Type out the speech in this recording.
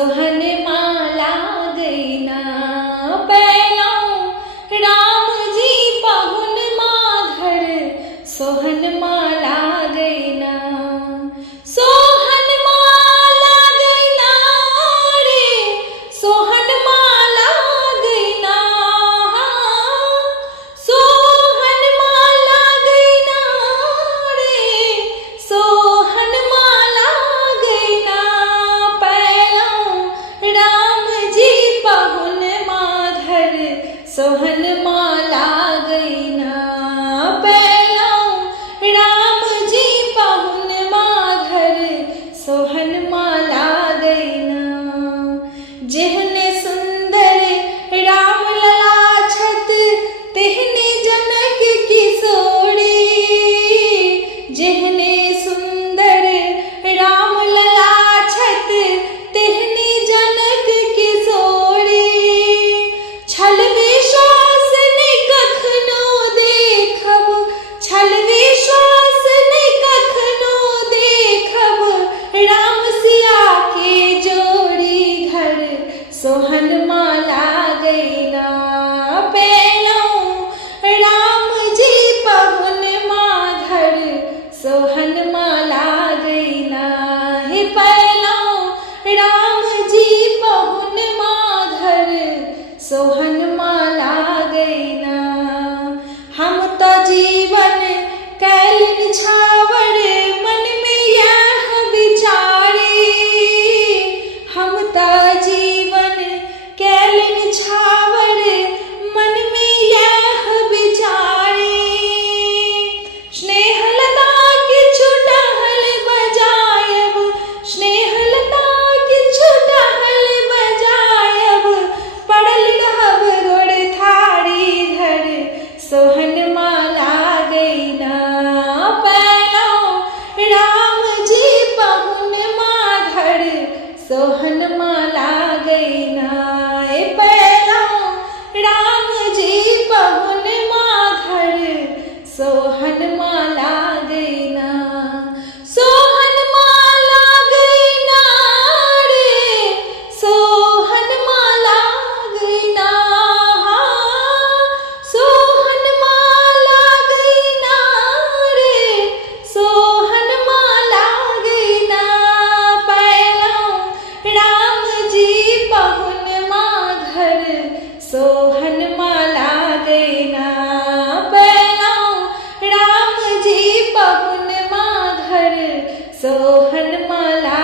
सोहन माला गई ना पैलाऊ राम जी पहुन माघर सोहन माला गई ना सोहन माला गई ना रे सोहन माला गई ना सोहन माला गई ना रे सोहन माला गई ना पैलाऊ राम जी पहुन माघर सोहन माला गई ना पैलाऊ राम जी पहुन माघर सोहन माला गई ना जेहने सुंदर राम लला छत तेहने जनक किशोरी जेहने सुंदर राम लला छत तेहने जनक किशोरी छल विश्वास नहीं कखनो देखब छल विश्वास नहीं कखनो देखब राम सिया के जोड़ी घर सोहन माला गई ना पैलाऊ राम जी पहुन माघर सोहन माला गई ना हे पैलाऊ राम जी पहुन माघर सोहन माला गई ना हम तो जीवन कैलन छावर मन में यह विचारी हम तो जीवन कैलन छावर मन में यह विचारी स्नेहलता किछु टहल बजायब स्नेहलता किछु टहल बजायब पड़ल रहब गोड़ थारी घर सोहन माला गई ना पैलाऊ राम जी पहुन माघर सोहन माला गई ना पैलाऊ राम जी पहुन माघर सोहन माला गई ना सोहन माला गई ना रे सोहन माला गई ना सोहन माला गई ना रे सोहन माला गई ना पैलाऊ राम जी पहुन माघर सोहन माला गई ना पैलाऊ राम जी पहुन माघर सोहन माला